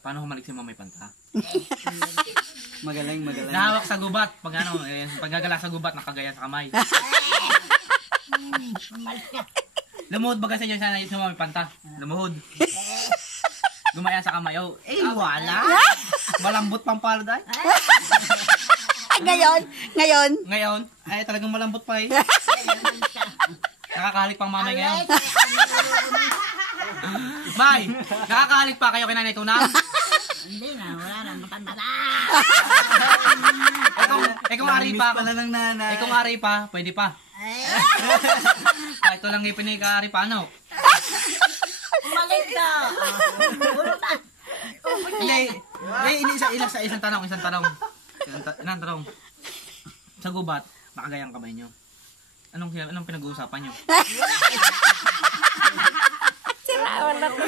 Paano humalik si Mamay Panta? Magaling. Nahawak sa gubat. Pag ano, paggagala sa gubat, nakagaya sa kamay. Lumuhod ba kasi niya sana si Mamay Panta? Lumuhod. Gumaya sa kamay. Oh, wala. Malambot pang palo dahil. Ngayon. Ay talagang malambot pa eh. Nakakahalik pang mamay ngayon. May, nakakahalik pa kayo kay Nanay Tunang? Hindi na, wala na, matanda na. Kung ari pa, pala ng nanay. kung ari pa, pwede pa. Ito lang ipin ni Kari pa, ano? Umalit ka. Hindi, isang tanong. Ilang tanong. Sa gubat, nakagayang kamay nyo. Anong pinag-uusapan nyo? Sila, wala ko.